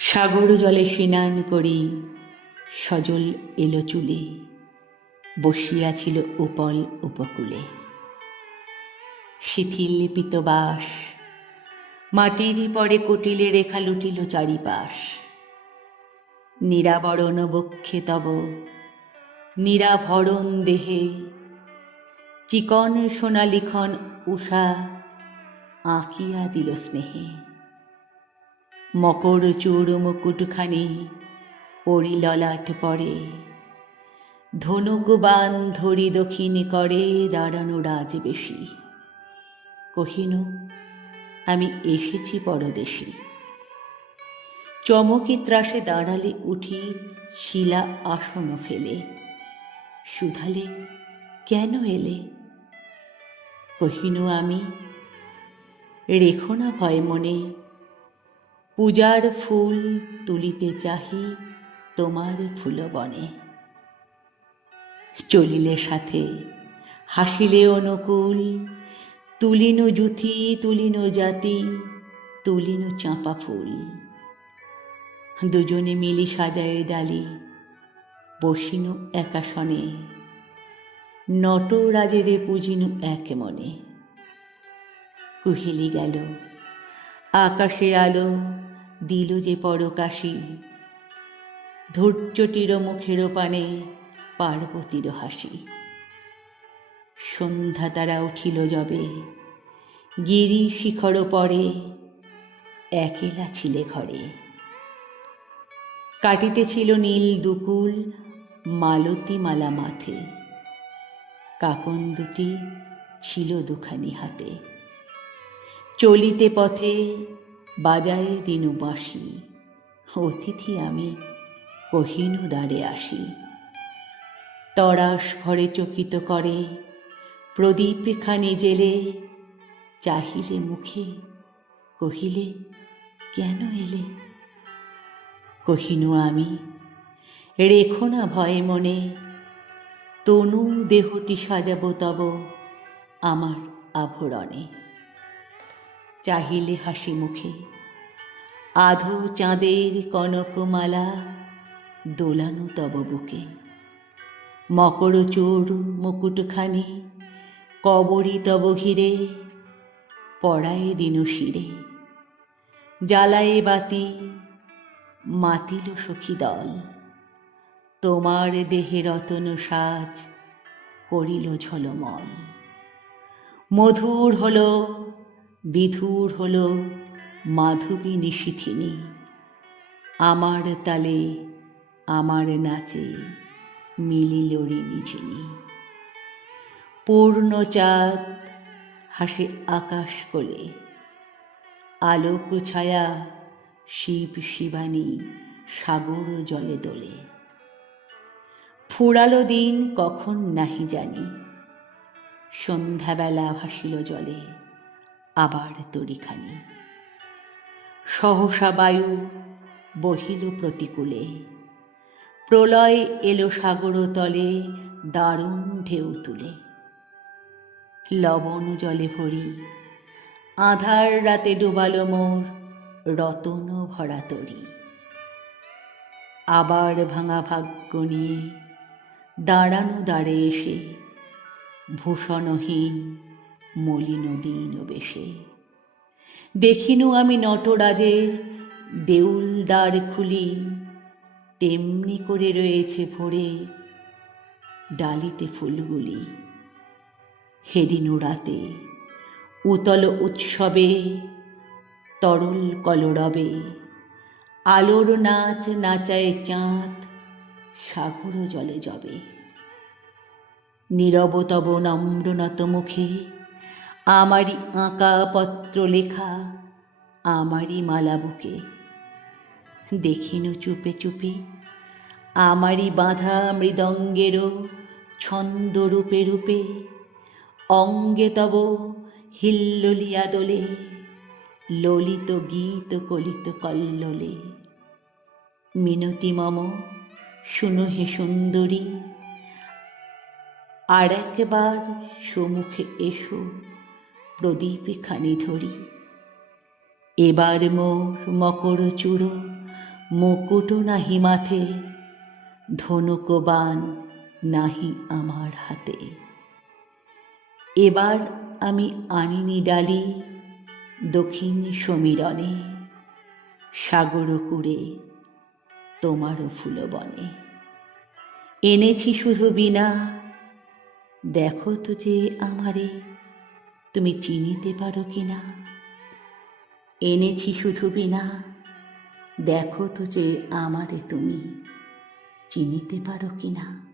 সাগর জলে স্নান করি, সজল এলো চুলে, বসিয়াছিল উপল উপকূলে। শিথিল পিতবাস মাটির পরে কটিলে রেখা লুটিল চারিপাশ। নিরাবরণ বক্ষে তব নিরাভরণ দেহে, চিকন সোনালিখন উষা আঁকিয়া দিল স্নেহে। মকর চূড় মুকুটখানি পরি ললাট পরে, ধনুক বান ধরি দক্ষিণে করে দাঁড়ানো রাজবেশী। কহিনু আমি এসেছি পরদেশী। চমকি ত্রাসে দাঁড়ালে উঠি শিলা আসন ফেলে, শুধালে কেন এলে? কহিনু আমি রেখো না ভয় মনে, পূজার ফুল তুলিতে চাহি তোমার ফুলবনে। চলিলে সাথে হাসিলে অনুকূল, তুলিনু জুথি তুলিনু জাতি তুলিনু চাঁপা ফুল। দুজনে মিলি সাজায় ডালি, বসিনু একাসনে, নটরাজেরে পুজিনু এক মনে। কুহেলি গেল আকাশের আলো দিল যে পরকাশী, ধৈর্যটির মুখের পানে পার্বতীর হাসি। সন্ধ্যা তারা উঠিল যবে গিরি শিখর পরে, একেলা ছিলে ঘরে। কাটিতেছিল নীল দুকুল মালতী মালা মাথে, কাকন দুটি ছিল দুখানি হাতে। চলিতে পথে বাজায় দিনু বাঁশি, অতিথি আমি কহিনু দ্বারে আসি। তরাস ভরে চকিত করে প্রদীপ খানি জেলে, চাহিলে মুখে কহিলে কেন এলে? কহিনু আমি রেখো না ভয়ে মনে, তনু দেহটি সাজাবো তব আমার আভরণে। চাহিলে হাসি মুখে আধো চাঁদের কনকমালা দোলানো তব বুকে। মকর চূড় মুকুটখানি কবরী তব ঘিরে, পড়ায় দিনু শিরে। জ্বালায়ে বাতি মাতিল সখী দল, তোমার দেহে রতন সাজ করিল ঝলমল। মধুর হল বিধুর হল মাধবী নিশিথিনী, আমার তালে আমার নাচে মিলিল ঋণী যিনি। পূর্ণ চাঁদ হাসে আকাশ কোলে, আলোক ছায়া শিব শিবানী সাগর জলে দোলে। ফুরালো দিন কখন নাহি জানি, সন্ধ্যাবেলা ভাসিল জলে আবার তরিখানি। সহসা বায়ু বহিল প্রতিকূলে, প্রলয় এলো সাগর তলে দারুণ ঢেউ তুলে। লবণ জলে ভরি আঁধার রাতে ডুবালো মোর রতন ভরা তরি। আবার ভাঙা ভাগ্য নিয়ে দাঁড়ানো দ্বারে এসে, ভূষণহীন মলিন দীন বেশে। দেখিনু আমি নটরাজের দেউল দ্বার খুলি, তেমনি করে রয়েছে ভরে ডালিতে ফুলগুলি। হেদিনু রাতে উতল উৎসবে তরল কলরবে, আলোর নাচ নাচায় চাঁদ সাগর জলে যবে। নীরব তব নম্রনত মুখে আমারই আঁকা পত্র লেখা, আমারই মালা বুকে। দেখিনু চুপে চুপে আমারই বাঁধা মৃদঙ্গেরও ছন্দ রূপে রূপে। অঙ্গে তব হিল্লোলিয়া দোলে, ললিত গীত কলিত কল্লোলে। মিনতি মম শুনো হে সুন্দরী, আর একবার সম্মুখে এসো প্রদীপ খানি ধরি। এবার মোর মকর চূড় মুকুট নাহি মাথে, ধনুক বাণ নাহি আমার হাতে। এবার আমি আনিনি ডালি দক্ষিণ সমীরণে, সাগর কুড়ে তোমারও ফুলবনে। এনেছি শুধু বীণা, দেখো তো যে আমারে তুমি চিনিতে পারো কিনা। এনেছি শুধু বীণা, দেখো তো যে আমারে তুমি চিনিতে পারো কিনা।